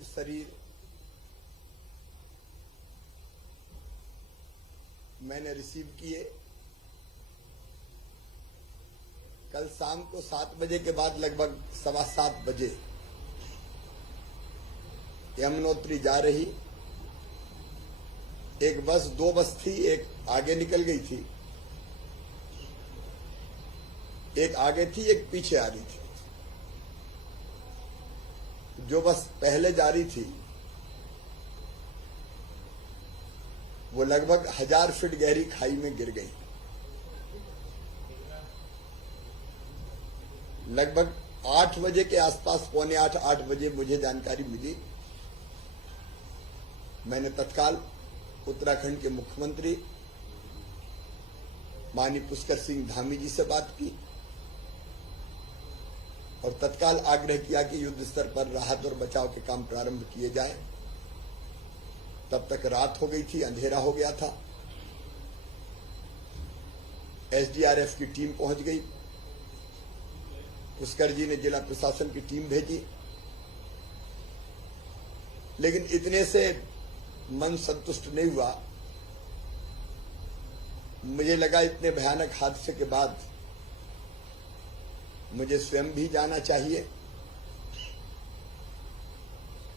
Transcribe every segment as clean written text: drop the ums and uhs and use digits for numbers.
पार्थिव शरीर मैंने रिसीव किए। कल शाम को 7 बजे के बाद लगभग 7:15 बजे यमुनोत्री जा रही एक बस, 2 बस थी, एक आगे निकल गई थी, एक आगे थी, एक पीछे आ रही थी। जो बस पहले जा रही थी वो लगभग 1000 फीट गहरी खाई में गिर गई। लगभग 8 बजे के आसपास, 7:45-8 बजे मुझे जानकारी मिली। मैंने तत्काल उत्तराखंड के मुख्यमंत्री माननीय पुष्कर सिंह धामी जी से बात की और तत्काल आग्रह किया कि युद्ध स्तर पर राहत और बचाव के काम प्रारंभ किए जाए। तब तक रात हो गई थी, अंधेरा हो गया था। एसडीआरएफ की टीम पहुंच गई। पुष्कर जी ने जिला प्रशासन की टीम भेजी, लेकिन इतने से मन संतुष्ट नहीं हुआ। मुझे लगा इतने भयानक हादसे के बाद मुझे स्वयं भी जाना चाहिए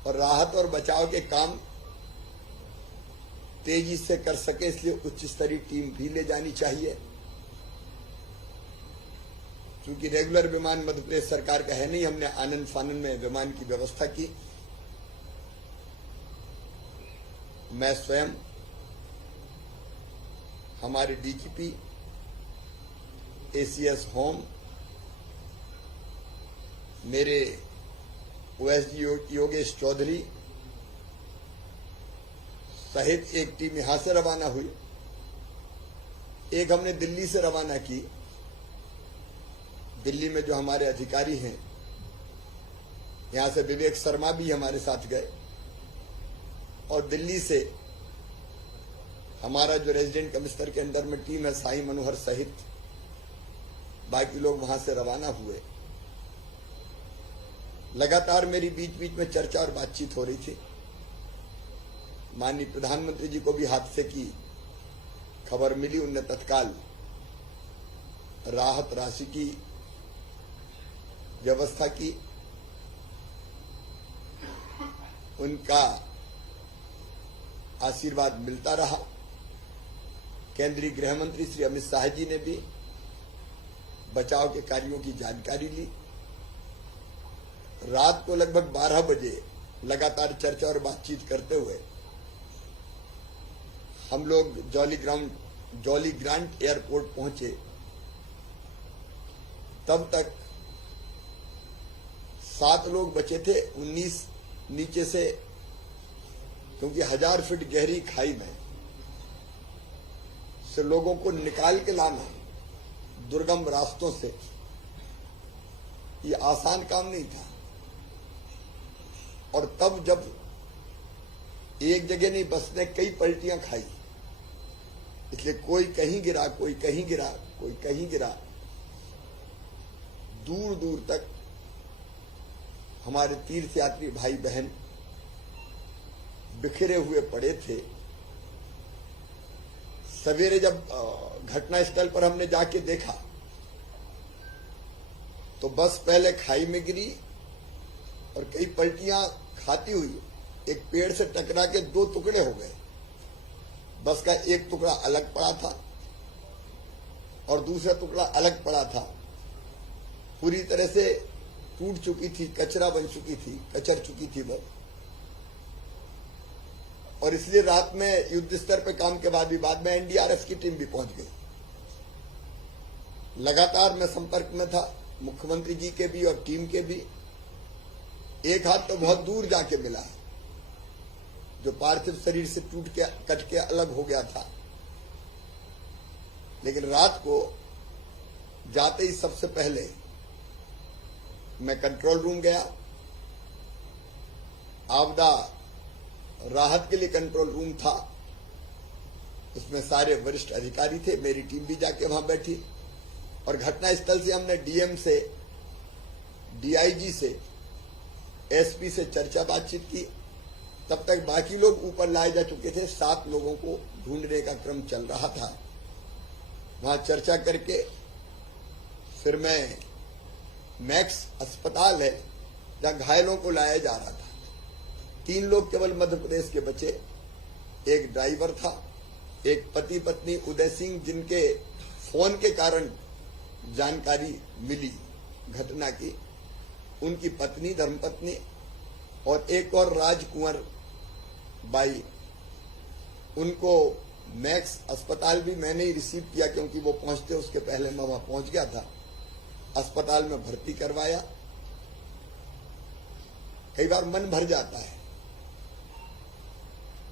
और राहत और बचाव के काम तेजी से कर सके, इसलिए उच्च स्तरीय टीम भी ले जानी चाहिए। क्योंकि रेगुलर विमान मध्य प्रदेश सरकार का है नहीं, हमने आनंद फानन में विमान की व्यवस्था की। मैं स्वयं, हमारे डीजीपी, एसीएस होम, मेरे ओएसडी योगेश चौधरी सहित एक टीम यहां से रवाना हुई। एक हमने दिल्ली से रवाना की। दिल्ली में जो हमारे अधिकारी हैं, यहां से विवेक शर्मा भी हमारे साथ गए और दिल्ली से हमारा जो रेजिडेंट कमिश्नर के अंदर में टीम है, साई मनोहर सहित बाकी लोग वहां से रवाना हुए। लगातार मेरी बीच बीच में चर्चा और बातचीत हो रही थी। माननीय प्रधानमंत्री जी को भी हादसे की खबर मिली। उनने तत्काल राहत राशि की व्यवस्था की। उनका आशीर्वाद मिलता रहा। केंद्रीय गृह मंत्री श्री अमित शाह जी ने भी बचाव के कार्यों की जानकारी ली। रात को लगभग 12 बजे लगातार चर्चा और बातचीत करते हुए हम लोग जॉली ग्रांट एयरपोर्ट पहुंचे। तब तक 7 लोग बचे थे, 19 नीचे से, क्योंकि 1000 फीट गहरी खाई में से लोगों को निकाल के लाना दुर्गम रास्तों से, ये आसान काम नहीं था। और तब जब एक जगह नहीं, बस ने कई पलटियां खाई, इसलिए कोई कहीं गिरा, कोई कहीं गिरा, कोई कहीं गिरा। दूर दूर तक हमारे तीर्थयात्री भाई बहन बिखरे हुए पड़े थे। सवेरे जब घटनास्थल पर हमने जाके देखा तो बस पहले खाई में गिरी और कई पलटियां खाती हुई एक पेड़ से टकरा के 2 टुकड़े हो गए। बस का एक टुकड़ा अलग पड़ा था और दूसरा टुकड़ा अलग पड़ा था। पूरी तरह से टूट चुकी थी, कचरा बन चुकी थी, कचर चुकी थी बस। और इसलिए रात में युद्ध स्तर पर काम के बाद में एनडीआरएफ की टीम भी पहुंच गई। लगातार मैं संपर्क में था, मुख्यमंत्री जी के भी और टीम के भी। एक हाथ तो बहुत दूर जाके मिला है, जो पार्थिव शरीर से टूट के कट के अलग हो गया था। लेकिन रात को जाते ही सबसे पहले मैं कंट्रोल रूम गया। आपदा राहत के लिए कंट्रोल रूम था, उसमें सारे वरिष्ठ अधिकारी थे। मेरी टीम भी जाके वहां बैठी और घटनास्थल से हमने डीएम से, डीआईजी से, एसपी से चर्चा बातचीत की। तब तक बाकी लोग ऊपर लाए जा चुके थे, 7 लोगों को ढूंढने का क्रम चल रहा था। वहां चर्चा करके फिर मैं मैक्स अस्पताल है जहां घायलों को लाया जा रहा था। 3 लोग केवल मध्य प्रदेश के बचे, एक ड्राइवर था, एक पति पत्नी उदय सिंह जिनके फोन के कारण जानकारी मिली घटना की, उनकी पत्नी धर्मपत्नी, और एक और राजकुंवर बाई। उनको मैक्स अस्पताल भी मैंने ही रिसीव किया क्योंकि वो पहुंचते उसके पहले मैं वहां पहुंच गया था। अस्पताल में भर्ती करवाया। कई बार मन भर जाता है।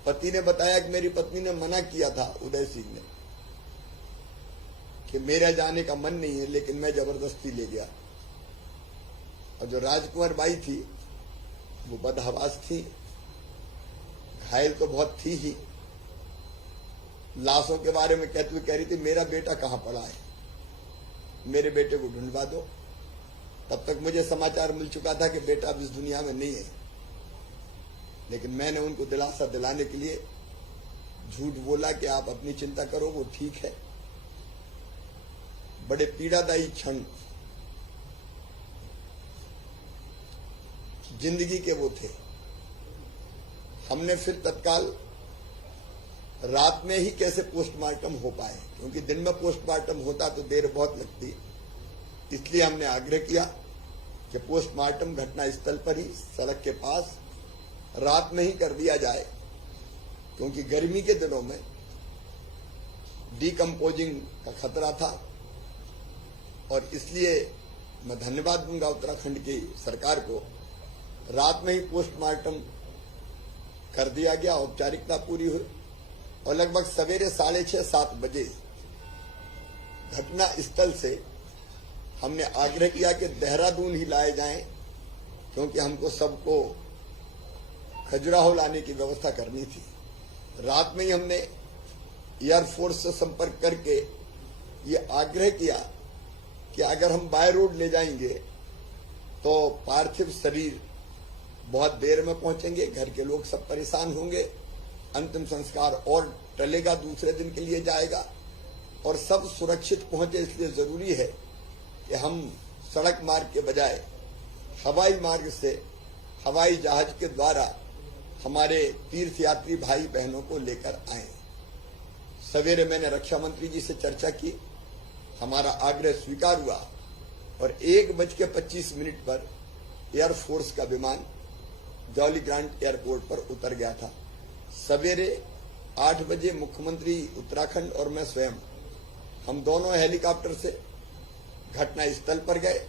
पति ने बताया कि मेरी पत्नी ने मना किया था, उदय सिंह ने, कि मेरा जाने का मन नहीं है, लेकिन मैं जबरदस्ती ले गया। और जो राजकुमार बाई थी वो बदहवास थी, घायल तो बहुत थी ही। लाशों के बारे में कहते हुए कह रही थी मेरा बेटा कहां पड़ा है, मेरे बेटे को ढूंढवा दो। तब तक मुझे समाचार मिल चुका था कि बेटा अब इस दुनिया में नहीं है, लेकिन मैंने उनको दिलासा दिलाने के लिए झूठ बोला कि आप अपनी चिंता करो, वो ठीक है। बड़े पीड़ादायी क्षण जिंदगी के वो थे। हमने फिर तत्काल रात में ही कैसे पोस्टमार्टम हो पाए, क्योंकि दिन में पोस्टमार्टम होता तो देर बहुत लगती, इसलिए हमने आग्रह किया कि पोस्टमार्टम घटना स्थल पर ही सड़क के पास रात में ही कर दिया जाए, क्योंकि गर्मी के दिनों में डिकम्पोजिंग का खतरा था। और इसलिए मैं धन्यवाद दूंगा उत्तराखंड की सरकार को, रात में ही पोस्टमार्टम कर दिया गया, औपचारिकता पूरी हुई। और लगभग सवेरे 6:30-7 बजे घटना स्थल से हमने आग्रह किया कि देहरादून ही लाए जाएं, क्योंकि हमको सबको खजुराहो लाने की व्यवस्था करनी थी। रात में ही हमने एयरफोर्स से संपर्क करके ये आग्रह किया कि अगर हम बाय रोड ले जाएंगे तो पार्थिव शरीर बहुत देर में पहुंचेंगे, घर के लोग सब परेशान होंगे, अंतिम संस्कार और टलेगा, दूसरे दिन के लिए जाएगा, और सब सुरक्षित पहुंचे। इसलिए जरूरी है कि हम सड़क मार्ग के बजाय हवाई मार्ग से, हवाई जहाज के द्वारा हमारे तीर्थयात्री भाई बहनों को लेकर आए। सवेरे मैंने रक्षा मंत्री जी से चर्चा की, हमारा आग्रह स्वीकार हुआ, और 1:25 पर एयरफोर्स का विमान जॉली ग्रांट एयरपोर्ट पर उतर गया था। सवेरे 8 बजे मुख्यमंत्री उत्तराखंड और मैं स्वयं, हम दोनों हेलीकॉप्टर से घटना स्थल पर गए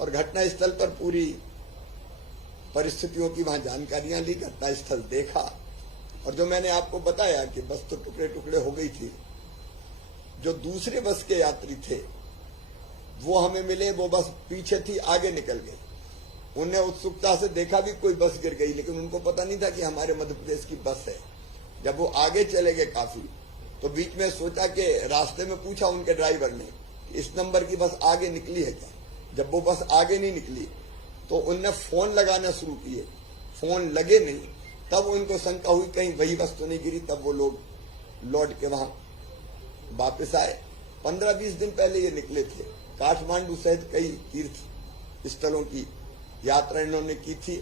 और घटना स्थल पर पूरी परिस्थितियों की वहां जानकारियां ली, घटना स्थल देखा। और जो मैंने आपको बताया कि बस तो टुकड़े टुकड़े हो गई थी, जो दूसरे बस के यात्री थे वो हमें मिले, वो बस पीछे थी, आगे निकल गई। उन्हें उत्सुकता से देखा भी कोई बस गिर गई, लेकिन उनको पता नहीं था कि हमारे मध्य प्रदेश की बस है। जब वो आगे चले गए काफी, तो बीच में सोचा कि रास्ते में पूछा उनके ड्राइवर ने कि इस नंबर की बस आगे निकली है क्या। जब वो बस आगे नहीं निकली तो उनने फोन लगाना शुरू किए, फोन लगे नहीं, तब उनको शंका हुई कहीं वही बस तो नहीं गिरी। तब वो लोग लौट के वहां वापस आए। 15-20 दिन पहले ये निकले थे, काठमांडू सहित कई तीर्थ स्थलों की यात्रा इन्होंने की थी।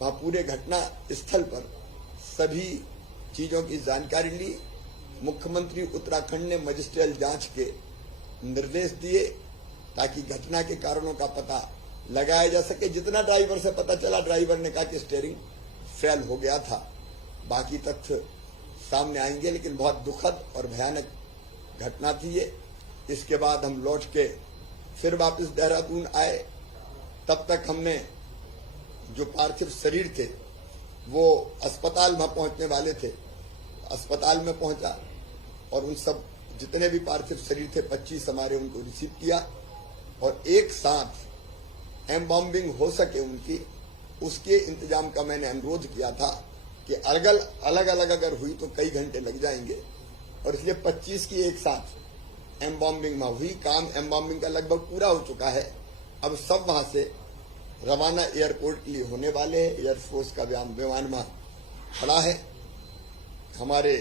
वहां पूरे घटना स्थल पर सभी चीजों की जानकारी ली। मुख्यमंत्री उत्तराखंड ने मजिस्ट्रियल जांच के निर्देश दिए ताकि घटना के कारणों का पता लगाया जा सके। जितना ड्राइवर से पता चला, ड्राइवर ने कहा कि स्टीयरिंग फेल हो गया था। बाकी तथ्य सामने आएंगे, लेकिन बहुत दुखद और भयानक घटना थी ये। इसके बाद हम लौट के फिर वापस देहरादून आए। तब तक हमने जो पार्थिव शरीर थे वो अस्पताल में पहुंचने वाले थे, अस्पताल में पहुंचा और उन सब जितने भी पार्थिव शरीर थे 25 हमारे, उनको रिसीव किया और एक साथ एम्बॉम्बिंग हो सके उनकी, उसके इंतजाम का मैंने अनुरोध किया था कि अलग अलग अगर हुई तो कई घंटे लग जाएंगे, और इसलिए 25 की एक साथ एम्बॉम्बिंग में हुई। काम एम्बॉम्बिंग का लगभग पूरा हो चुका है। अब सब वहां से रवाना एयरपोर्ट के लिए होने वाले हैं। एयरफोर्स का विमान वहां खड़ा है। हमारे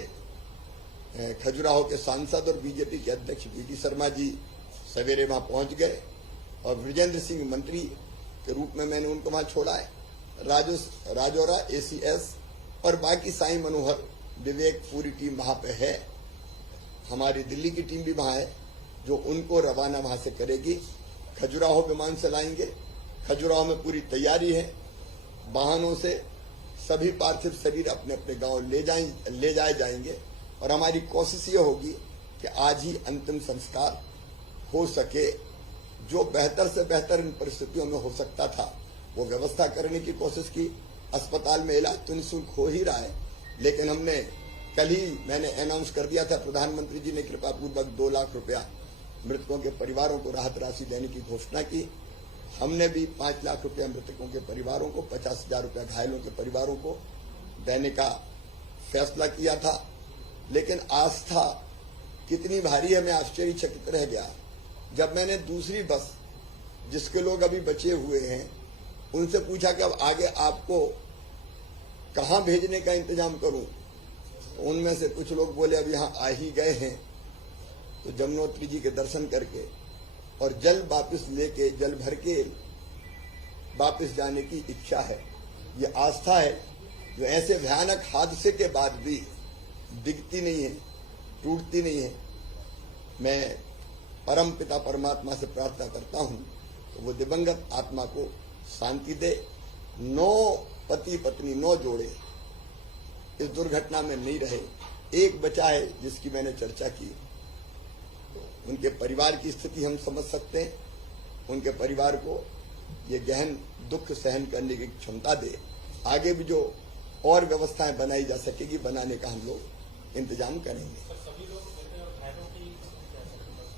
खजुराहो के सांसद और बीजेपी के अध्यक्ष वी.डी. शर्मा जी सवेरे वहां पहुंच गए और ब्रजेंद्र सिंह मंत्री के रूप में मैंने उनको वहां छोड़ा है। राजौरा एसीएस और बाकी साईं मनोहर विवेक पूरी टीम वहां पे है। हमारी दिल्ली की टीम भी वहां है जो उनको रवाना वहां से करेगी। खजुराहो विमान से लाएंगे। खजुराहो में पूरी तैयारी है। वाहनों से सभी पार्थिव शरीर अपने अपने गांव ले जाए जाएंगे और हमारी कोशिश ये होगी कि आज ही अंतिम संस्कार हो सके। जो बेहतर से बेहतर इन परिस्थितियों में हो सकता था वो व्यवस्था करने की कोशिश की। अस्पताल में इलाज तो निःशुल्क हो ही रहा है, लेकिन हमने कल ही मैंने अनाउंस कर दिया था, प्रधानमंत्री जी ने कृपा पूर्वक 2 लाख रुपया मृतकों के परिवारों को राहत राशि देने की घोषणा की। हमने भी 5 लाख रुपया मृतकों के परिवारों को, 50,000 रुपया घायलों के परिवारों को देने का फैसला किया था। लेकिन आस्था कितनी भारी है, मैं आश्चर्यचकित रह गया जब मैंने दूसरी बस जिसके लोग अभी बचे हुए हैं उनसे पूछा कि अब आगे आपको कहां भेजने का इंतजाम करूं। उनमें से कुछ लोग बोले अब यहां आ ही गए हैं तो जमुनोत्री जी के दर्शन करके और जल वापस लेके जल भर के वापस जाने की इच्छा है। ये आस्था है जो ऐसे भयानक हादसे के बाद भी दिखती नहीं है, टूटती नहीं है। मैं परम पिता परमात्मा से प्रार्थना करता हूं तो वो दिवंगत आत्मा को शांति दे। 9 पति पत्नी 9 जोड़े इस दुर्घटना में नहीं रहे। एक बचा है जिसकी मैंने चर्चा की। उनके परिवार की स्थिति हम समझ सकते हैं। उनके परिवार को ये गहन दुख सहन करने की क्षमता दे। आगे भी जो और व्यवस्थाएं बनाई जा सकेगी बनाने का हम लोग इंतजाम करेंगे।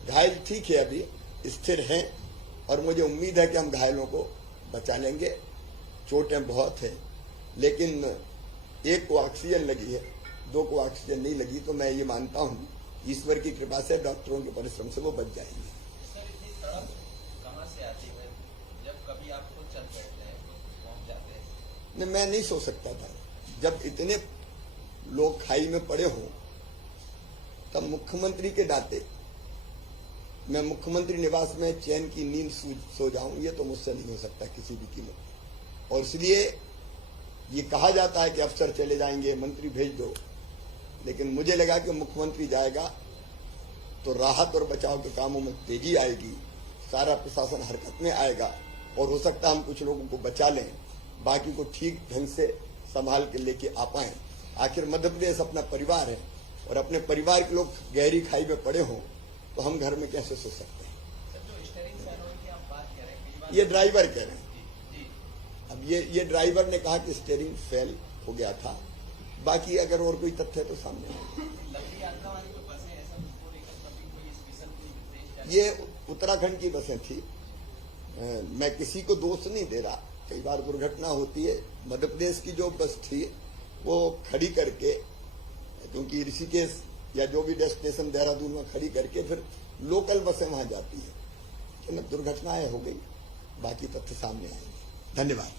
घायल ठीक है, अभी स्थिर हैं और मुझे उम्मीद है कि हम घायलों को बचा लेंगे। चोटें बहुत हैं, लेकिन एक को ऑक्सीजन लगी है, 2 को ऑक्सीजन नहीं लगी। तो मैं ये मानता हूँ ईश्वर की कृपा से, डॉक्टरों के परिश्रम से वो बच जाएंगे। सर, इतनी तड़प कहाँ से आती है? जब कभी आपको चल बैठते हैं पहुंच जाते हैं? नहीं, मैं नहीं सो सकता था। जब इतने लोग खाई में पड़े हों तब मुख्यमंत्री के नाते मैं मुख्यमंत्री निवास में चैन की नींद सो जाऊं, ये तो मुझसे नहीं हो सकता किसी भी कीमत। और इसलिए ये कहा जाता है कि अफसर चले जाएंगे, मंत्री भेज दो, लेकिन मुझे लगा कि मुख्यमंत्री जाएगा तो राहत और बचाव के कामों में तेजी आएगी, सारा प्रशासन हरकत में आएगा और हो सकता है हम कुछ लोगों को बचा लें, बाकी को ठीक ढंग से संभाल के लेके आ पाए। आखिर मध्य प्रदेश अपना परिवार है और अपने परिवार के लोग गहरी खाई में पड़े हों तो हम घर में कैसे सो सकते हैं? सर, जो स्टीयरिंग फैन की आप बात कह रहे हैं, ये ड्राइवर कह रहे हैं। जी। अब ये ड्राइवर ने कहा कि स्टीयरिंग फेल हो गया था। बाकी अगर और कोई तथ्य है तो सामने लंबी यात्रा वाली जो बसें हैं सर, उसको लेकर कभी कोई स्पेशल निर्देश? ये उत्तराखंड की बसें थी। मैं किसी को दोष नहीं दे रहा, कई बार दुर्घटना होती है। मध्य प्रदेश की जो बस थी वो खड़ी करके, क्योंकि ऋषिकेश या जो भी डेस्टिनेशन देहरादून में खड़ी करके फिर लोकल बसें वहां जाती है। लेकिन दुर्घटनाएं हो गई, बाकी तथ्य सामने आएंगे। धन्यवाद।